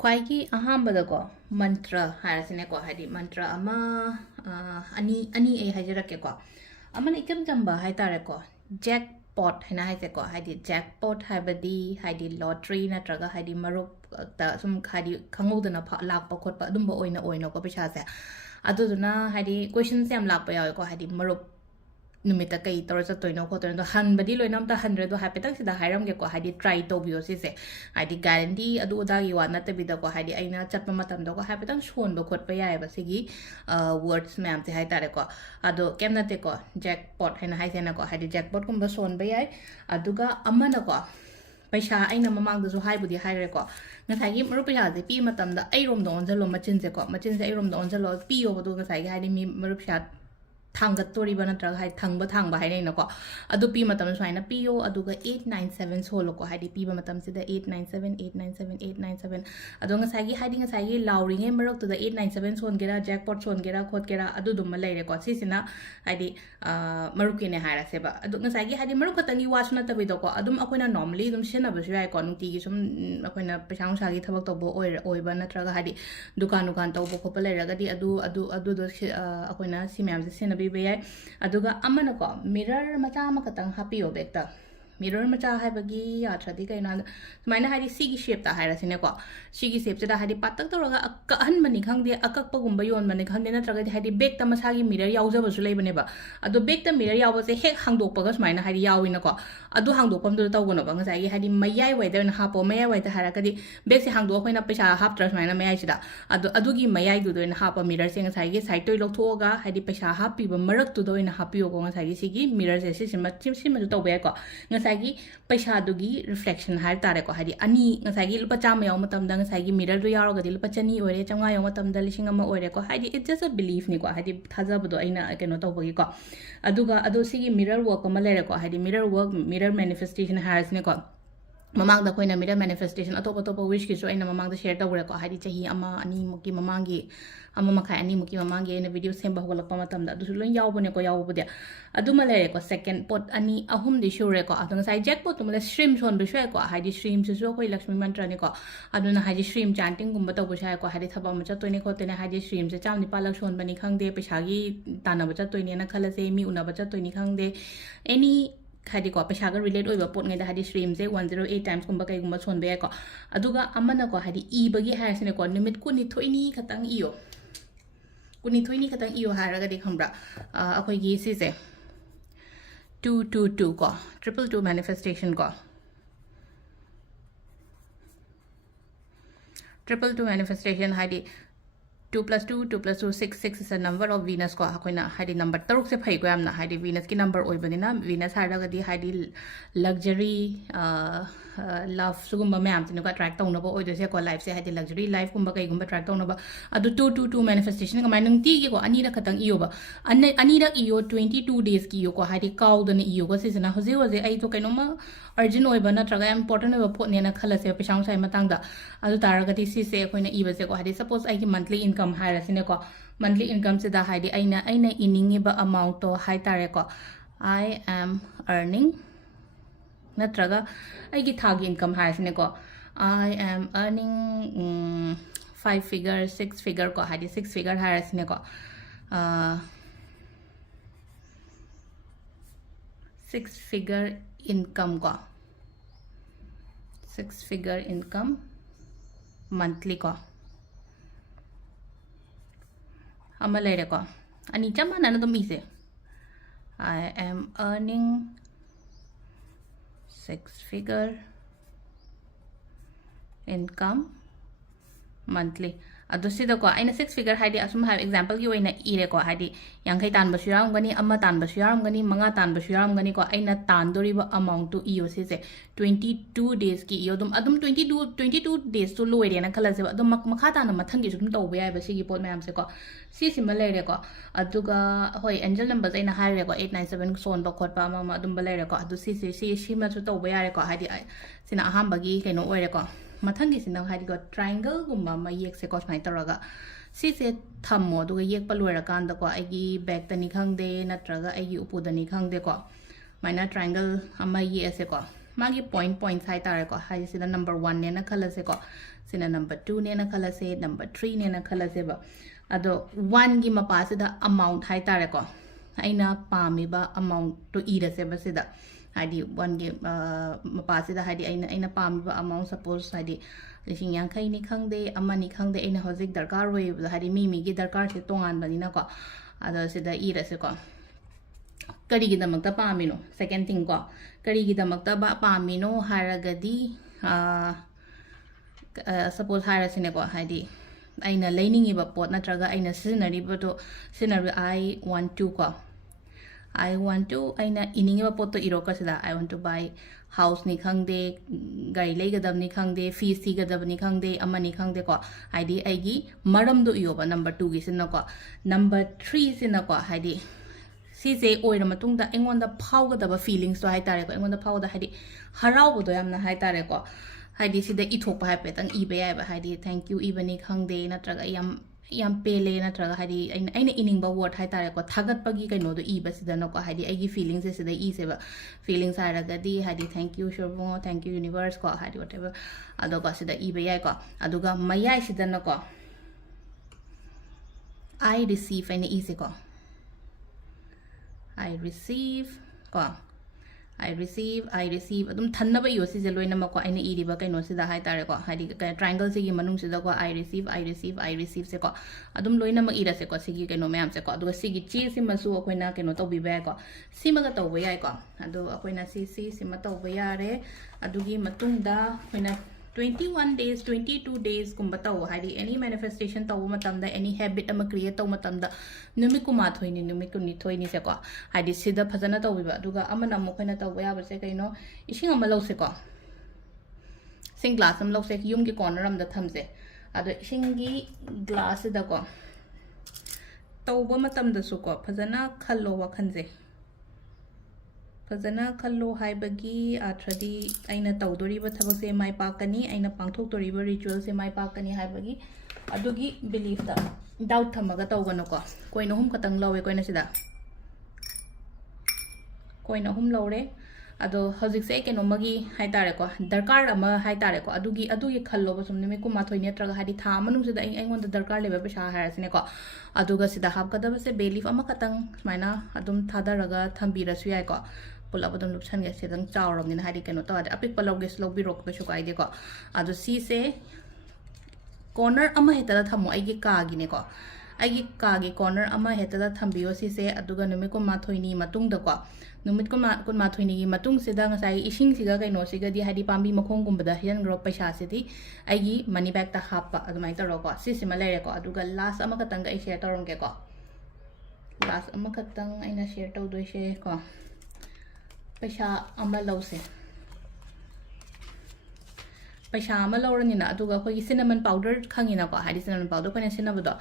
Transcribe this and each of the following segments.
ख्वाइगी अहांबदको मंत्र हारसिनेको हाइदि मंत्र अमा अनि ए हाइजरकेको अमन इकम जंबा हाइतारेको जैकपॉट हैना हाइसेको हाइदि जैकपॉट हाइबदी हाइदि लॉटरी नत्रगा हाइदि मरुप ता सुम हाइदि खंगौदना लाकपा खोटपा अदुंबा ओइनो को पैसासे अदुदुना हाइदि क्वेश्चन्स याम लाकपा यावको हाइदि मरुप नुमिता कई तौर चतोइनो खोतोइनो हनबदी लोइनामता हनरेदो हाइपेतंग सिदा हाइरमगेको हाइदि ट्राई तौबियो सिसे हाइदि गारंटी अदु उदागी वा नतबिदको हाइदि आइना चटपा मतमदको हाइपेतंग सोनबो खोटपा यायबा सिगी वर्ड्स मैम से हाइतारेको अदो केम नतेको जैकपॉट हैना हाइसेनाको हाइदि जैकपॉट कुंबा सोनबा याय अदुगा अमनको पैसा अइना ममांगदसु हाइबुदि हाइरेको ngसाइगी मरु पैसाजे पी मतमदा अइरोमदो ओनजलो मचिनसेको मचिनसे अइरोमदो ओनजलो पियो बदो ngसाइगी हाइदि मी मरु पैसा थांगतोरीबा नत्रगा हाइ थांगबा थांगबा हाइनेनको अदु पी मतम सुाइना पियो अदुगा 897 सोलोको हाइदि पीबा मतम सिदा 897 अदो ngसाइगी हाइदि ngसाइगी लाउरिङे मरक्तुदा 897 सोनगेरा जैकपॉट सोनगेरा खोतगेरा अदु दुम लेरेको सिसिना हाइदि मरुकिने हाइरासेबा अदु ngसाइगी हाइदि मरु खतंगी वास नतबिदोको अदुम अखोइना नॉर्मली दुम सिनबसु याइको नुतिगी सुम अखोइना पैसा सागी थबक तोबो ओइबा नत्रगा हाइदि दुकान तौबो खोपा लेरगदी अदु दो अखोइना सिमयाम से सिन अदुगा अमनको मिरर मचा अमखतंग हापियो बेक्ता मिरर मचा हाइबगी यात्रदी कैना सुमाइना हाइदि सिगी शेप ता हाइरासिनेको सिगी शेप सेदा हाइदि पातक तोरगा अकहन मनि खंगदे अककपगुंबा योन मनि खंगदे नत्रगदि हाइदि बेक ता मसागी मिरर यावजबसु लेबनेबा अदो बेक ता मिरर यावबसे हेक हांगदोकपगा सुमाइना हाइदि याविनको अदु हांगदोकपमदु तौगनोबा ngसाइगी हाइदि मयाइ वैदन हापो मयाइ वैदा हारकदि बेक से हांगदो अखोइना पैसा हापत्रा सुमाइना मयाइ सिदा अदुगी मयाइ दुदोइन हापा मिरर से ngसाइगी साइड तोइ लोथोगा हाइदि पैसा हापिबा मरक तुदोइन हापियोगो ngसाइगी सिगी मिरर से सिसिमा चिमसिमा तौबयाको ngसाइगी पैसा दुगी रिफ्लेक्शन हार तारेको हाइदि अनि ngसाइगी लुपा चाम याव मतमदा ngसाइगी मिरर दु यारोगदि लुपा चनी ओरे चंगा याव मतमदा लिसिंग अमा ओरेको हाइदि इट्स जस्ट अ बिलीफ निको हाइदि थाजाबदो आइना केनो तौबगिको अदुगा अदो सिगी मिरर वर्क अमा लेरेको हाइदि मिरर वर्क मिरर मैनिफेस्टेशन हारसनेको ममांगदा खोइना मिरर मैनिफेस्टेशन अतोप विश किसु आइना ममांगदा शेयर तौरेको हाइदि चही अमा अनि मुकी ममांगी अमा मखाइ अनि मुकी ममांगी आइना video Semba होगलकपा मतमदा अदुसु lion यावबनेको यावबदे अदुमा लेरेको second pot अनि अहुम दि शुरेको अदु ngसाइ जैकपॉट तुमले स्ट्रीम सोन बिसुयको हाइदि स्ट्रीम सिसु कोइ लक्ष्मी मंत्रनेको अदुना हाइदि स्ट्रीम चांटिंग गुम्बा तौबुसायको हाइदि थबा मचा तोइने खोतेने हाइदि स्ट्रीम से चामनि पालक सोन बनि खंगदे पैसागी ताना बचा तोइने ना खलसे मी उना बचा तोइने खंगदे एनी हाइदि को पैसा रिलेट ओइबा पोटनेदा हाइदि स्ट्रीम से 108 टाइम्स गुम्बा कइगुम्बा सोनबे याको अदुगा अमनको हाइदि ईबगी हायसनेको निमिट कुनि थोइनी खतंग इयो कुनि थोइनी खतंग इयो हारगदि खंब्रा अखोइगी सिसे 222 को 222 मैनिफेस्टेशन को 222 manifestation हाइदि 2 + 2 2 + 2 6 6 is a number of Venus को अखोइना हाइदि नंबर तरुक से फैगो यामना हाइदि Venus की नंबर ओइबनिना Venus हारगदि हाइदि लग्जरी लव सुगुम्बा मैम तिनुका अट्रैक्ट तौनबो ओइदोसे को लाइफ से हाइदि लग्जरी लाइफ गुम्बा कइगुम्बा अट्रैक्ट तौनबा अदु 222 मैनिफेस्टेशन कमाइ नंती को अनीरा खतंग इयोबा अनीरा इयो 22 डेज की इयो को हाइदि काउदन इयो को सिजना होजे होजे आई तो कैनोमा अर्जन ओइबा नत्रगा इंपोर्टेंट ओइबा पोटनेना खलसे पैसांग साइ मतंगदा अदु तारगदि सिसे अखोइना इबसे को हाइदि सपोज आइगी मंथली इनकम हाइरसिने को मंथली इनकम से दा हाइदि आइना इनिंगिबा अमाउंट तो हाइ तारे को आई एम अर्निंग नत्रगा आइगी थागी इनकम हाइरसिने को आई एम अर्निंग 5 फिगर 6 फिगर को हाइदि 6 फिगर हाइरसिने को 6 फिगर इनकम को 6 फिगर इनकम मंथली को अमा लेरेको अनि चमाना न इसे I am earning 6 figure income monthly अदुसिदको आइना 6 फिगर हाइदि असुम हाइ एग्जांपल की ओइना इरेको हाइदि यांखै तानबसु यारमगनी अमा तानबसु यारमगनी मंगा तानबसु यारमगनी को आइना तानदोरिबा अमाउंट टू इयो से 22 डेज की इयो अदुम 22 डेज तो लोइरेना खलसे अदुम मखा ताना मथंगी सुम तौबे याय बसिगी पोट मैम से को सिसिमा लेरेको अदुगा होय एंजल नंबर आइना हाइरेको 897 सोन बखोटपा अमा अदुम लेरेको अदु सिमा सु तौबे यारेको हाइदि सिना अहामबगी कैनो ओइरेको मथंगी सिना हाइदिको ट्रायंगल गुम्बा मा येक्से को स्माइ तौरगा सिसे थम्मो दुगा येकपा लोइरकांदा को आइगी बैक तनी खंगदे नत्रगा आइगी उपुदनी खंगदे को माइना ट्रायंगल अमा येसे को मागी पॉइंट हाई तारे को हाई सिदा नंबर 1 ने ना खलसे को सिना नंबर 2 ने ना खलसे नंबर 3 ने ना खलसे बा अदो 1 की मपा सिदा अमाउंट हाई तारे को आइना पामीबा अमाउंट तो इरसे बसिदा हाइदी 1 की मपा सिदा हाइदी आइना पामीबा अमाउंट सपोज हाइदी लिसिंग यांखै नि खंगदे अमानि खंगदे आइना हजिक दरकार होय हाइदी मी की दरकार से तोंगान बनिना को अदो सिदा इरसे को करीगिदमक्ता पामिनो सेकेंड थिंग को करीगिदमक्ता पामिनो हारगदी सपोज हारसिने को हाइदी आइना लेनिंगिबा पोट नत्रगा आइना सिजनरिबो सिजनरि आई वांट टू को आई वांट टू आइना इनिंगिबा पोट तो इरोकसिदा I want to buy house नि खंगदे गाड़ी लेगदबनि खंगदे फीस थिगदबनि खंगदे अमनि खंगदे को हाइदी आइगी मरम दो इयोबा नंबर 2 की सिन को नंबर 3 सिन को हाइदी सीसे ओइर मतुंगदा एंगोंदा फावगदबा फीलिंग्स तो हाइ तारे को एंगोंदा फावदा हाइदी हरावबदो यामना हाइ तारे को हाइदी सिदा इथोपा हाइपेतंग इबे याबा हाइदी थैंक यू इबनी खंगदे नत्रगा याम पेले नत्रगा हाइदी आइना इनिंगबा वर्ड हाइ तारे को थागतपगी कैनो दो इबा सिदा नको हाइदी आइगी फीलिंग्स से सिदा इसेबा फीलिंग्स हारगदी हाइदी थैंक यू शोरबो थैंक यू यूनिवर्स को हाइदी व्हाटएवर अदो को सिदा इबे याइ को अदुगा मयाइ सिदा नको आई रिसीव एनी इसे को I receive अदुम थन्नबा यो सिजे लोइना मको आइना इरिबा कैनो सिदा हाइ तारे को हाइदी ट्रायंगल सिगी मनुंग सिदा को I receive से को अदुम लोइना म इरा से को सिगी कैनो मैम से को अदुगा सिगी ची सिमसु अखोइना कैनो तौबिबा याइ को सिमगा तौबा याइ को अदु अखोइना सिमा तौबा यारे अदुगी मतुंगदा अखोइना 21 days 22 days कुंबा तौ हाइदी एनी मैनिफेस्टेशन तौ मतमदा एनी हैबिट अमा क्रिएट तौ मतमदा नुमित कुमा थोइनी नुमित कुनि थोइनी से को हाइदी सिदा फजना तौबिबा अदुगा अमना मखोइना तौबा याबसे कैनो इसिंग अमा लौसे को सिंग ग्लास अम लौसे युम की कॉर्नर अमदा थमसे अदो इसिंगी ग्लास सिदा को तौबा मतमदा सु को फजना खल्लो वखनजे फजना खल्लो हाइबगी आथ्रदी आइना तौदोरिबा थबसे माइ पाकनी आइना पांथोक्तोरिबा रिचुअल से माइ पाकनी हाइबगी अदुगी बिलीफ दा डाउट थमगा तौगनो को कोइना हुम खतंग लवे कोइना सिदा कोइना हुम लौरे अदो हजिक से केनो मगी हाइ तारे को दरकार अमा हाइ तारे को अदुगी खल्लो बसुम निमे कुमा थोइ नेत्रगा हादि था मनुंग सिदा आइंगोंदा दरकार लेबा पैसा हारसिने को अदुगा सिदा हापकदबसे बेलीफ अमा खतंग स्माइना अदुम थादरगा थंबिरसु याइ को पुलब अदुम लुपसन गे सेदंग चावरमनिना हादि केनो तो अपिक पलौगेस लौबिरोक कछु काइदे को अदु सी से कॉर्नर अमा हेतदा थमो आइगी कागिने को आइगी कागी कॉर्नर अमा हेतदा थंबियो सी से अदुगा नुमित कुमा थोइनी मतुंग द को नुमित कुमा थोइनी गी मतुंग सिदा ngasai इसिंग सिगा कैनो सिगा दि हादि पाम्बी मखोंग गुंबदा हियन ग्रो पैसा सिदि आइगी मनी बैग ता हापा अदुमाइ तरो को सिसिमा लेरे को अदुगा लास्ट अमा खतंग आई शेयर तोरंगे को लास्ट अमा खतंग आइना शेयर तौदोइसे को पैसा अमा लौसे पैसा अमा लौरनिना अदुगा अखोगी सिनेमन पाउडर खंगिना को हादि सिनेमन पाउडर कोइना सिनबदो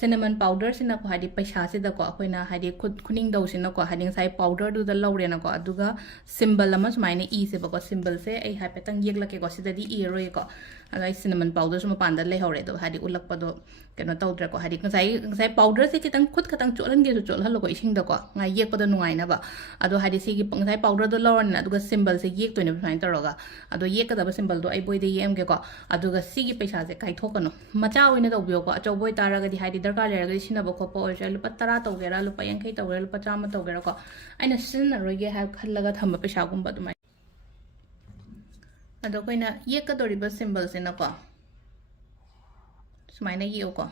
सिनेमन पाउडर सिना को हादि पैसा सिदा को अखोइना हादि खुनिंग दौसिना को हादि साइ पाउडर दु द लौरेना को अदुगा सिंबल अमा सुमाइना ई से बको सिंबल से आई हापेतंग येगलके को सिदादि इरोय को अदai सिनेमन पाउडर सुमा पांदा ले हौरे दो हादि उलकपदो केनो तौद्र को हादि ngasai पाउडर से खितंग खुद खतंग चोलन गे चोलहल को इसिंग द को ngai yekpado nuaina ba ado हादि सिगी ngasai powder दो लौरन अदुगा सिंबल से येक तोइने फाइन तरोगा अदो येकदब सिंबल दो आई बोय दे येम के को अदुगा सिगी पैसा से काई थोकनो मचा ओइने तौबियो को अचौबोय तारागदि हादि दरकार लेरगदि सिनबो खोपो ओइसे लुपा 10 तौगेरा लुपा 80 तौगेरा लुपा 100 तौगेरा को आइना सिनरोगे हाय खल्लगा थम पैसा गुंबा दुमाइ अदो कोइना येकदोरिबा सिंबल से न को सुमाइना ये को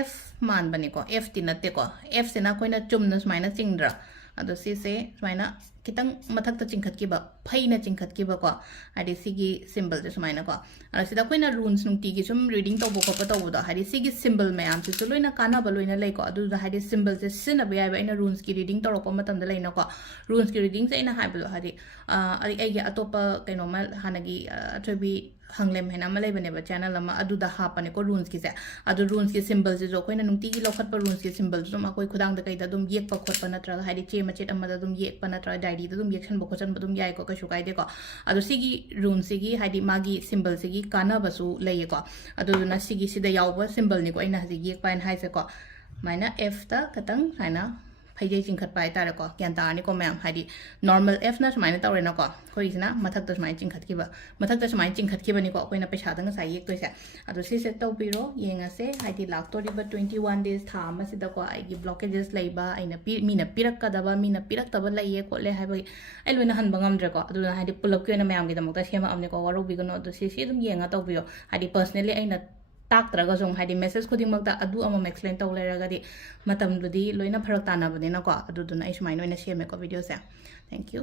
F मान बने को F ती नते को F से ना कोइना चुमना सुमाइना चिंगद्रा अदो सी से सुमाइना कितंग मथक त चिंखत की बा फैना चिंखत की बा को हादि सिगी सिंबल से सुमाइना को अ सिदा कोइना रून्स नुंती की सुम रीडिंग तौबो को पतौबो द हादि सिगी सिंबल मयाम से लोइना काना बलोइना लै को अदु हादि सिंबल से सिना बयाय बा इन रून्स की रीडिंग तौरको मतम द लैना को रून्स की रीडिंग से इन हाइबलो हादि आई अतोपा कैनो मा हानगी अथोबी हंगलेम है ना मलेबने बा चैनल अमा अदुदा हापने को रून्स की से अदु रून्स के सिंबल से जो कोइना नुंती की लखत पर रून्स के सिंबल जो मा कोइ खुदांग द कैदा दुम येक प खोत प नत्रा हादि चे मचेट अमा दुम येक प नत्रा डायरी दुम येक्शन बो खोचन दुम याय को कशु काइदे को अदु सिगी रून्स सिगी हादि मागी सिंबल सिगी काना बसु लैये को अदु ना सिगी सिदा यावबा सिंबल नि को इना हजि येक पाइन हाइसे को माइना F ता कतंग हाइना ꯐꯩꯖꯩ ꯆꯤꯡꯈꯠꯄ ꯍꯥꯏꯇꯥꯔꯦꯀꯣ ꯒ꯭ꯌꯥꯟ ꯇꯥꯔꯅꯤꯀꯣ ꯃꯌꯥꯝ ꯍꯥꯏꯗꯤ ꯅꯣꯔꯃꯦꯜ ꯐꯅ ꯁꯨꯃꯥꯏꯅ ꯇꯧꯔꯦꯅꯀꯣ ꯑꯩꯈꯣꯏꯒꯤꯁꯤꯅ ꯃꯊꯛꯇ ꯁꯨꯃꯥꯏꯅ ꯆꯤꯡꯈꯠꯈꯤꯕ ꯃꯊꯛꯇ ꯁꯨꯃꯥꯏꯅ ꯆꯤꯡꯈꯠꯈꯤꯕꯅꯤꯀꯣ ꯑꯩꯈꯣꯏꯅ ꯄꯩꯁꯥꯗ ꯉꯁꯥꯏ ꯌꯦꯛꯇꯣꯏꯁꯦ ꯑꯗꯣ ꯁꯤꯁꯦ ꯇꯧꯕꯤꯔꯣ ꯌꯦꯡꯉꯁꯦ ꯍꯥꯏꯗꯤ ꯂꯥꯛꯇꯣꯔꯤꯕ 21 days ꯊꯥ ꯑꯃꯁꯤꯗꯀꯣ ꯑꯩꯒꯤ ꯕ꯭ꯂꯣꯀꯦꯖꯦꯁ ꯂꯩꯕ ꯑꯩꯅ ꯃꯤꯅ ꯄꯤꯔꯛꯀꯗꯕ ꯃꯤꯅ ꯄꯤꯔꯛꯇꯕ ꯂꯩꯌꯦ ꯈꯣꯠꯂꯦ ꯍꯥꯏꯕꯒꯤ ꯑꯩ ꯂꯣꯏꯅ ꯍꯟꯕ ꯉꯝꯗ꯭ꯔꯦꯀꯣ ꯑꯗꯨꯅ ꯍꯥꯏꯗꯤ ꯄꯨꯂꯞꯀꯤ ꯑꯣꯏꯅ ꯃꯌꯥꯝꯒꯤꯗꯃꯛꯇ ꯁꯦꯝꯃꯛꯑꯕꯅꯤꯀꯣ ꯋꯥꯔꯧꯕꯤꯒꯅꯣ ꯑꯗꯣ ꯁꯤ ꯑꯗꯨꯝ ꯌꯦꯡꯉ ꯇꯧꯕꯤꯌꯣ ꯍꯥꯏꯗꯤ ꯄꯔꯁꯅꯦꯂꯤ ꯑꯩꯅ ꯇꯥꯛꯇ꯭ꯔꯒꯁꯨ ꯍꯥꯏꯗꯤ ꯃꯦꯁꯦꯖ ꯈꯨꯗꯤꯡꯃꯛꯇ ꯑꯗꯨ ꯑꯃꯃꯝ ꯑꯦꯛꯁꯄ꯭ꯂꯦꯟ ꯇꯧ ꯂꯩꯔꯒꯗꯤ ꯃꯇꯝꯗꯨꯗꯤ ꯂꯣꯏꯅ ꯐꯔꯛ ꯇꯥꯟꯅꯕꯅꯤꯅꯀꯣ ꯑꯗꯨꯗꯨꯅ ꯑꯩ ꯁꯨꯃꯥꯏꯅ ꯑꯣꯏꯅ ꯁꯦꯝꯃꯦꯀꯣ ꯚꯤꯗꯤꯑꯣꯁꯦ ꯊꯦꯡꯛ ꯌꯨ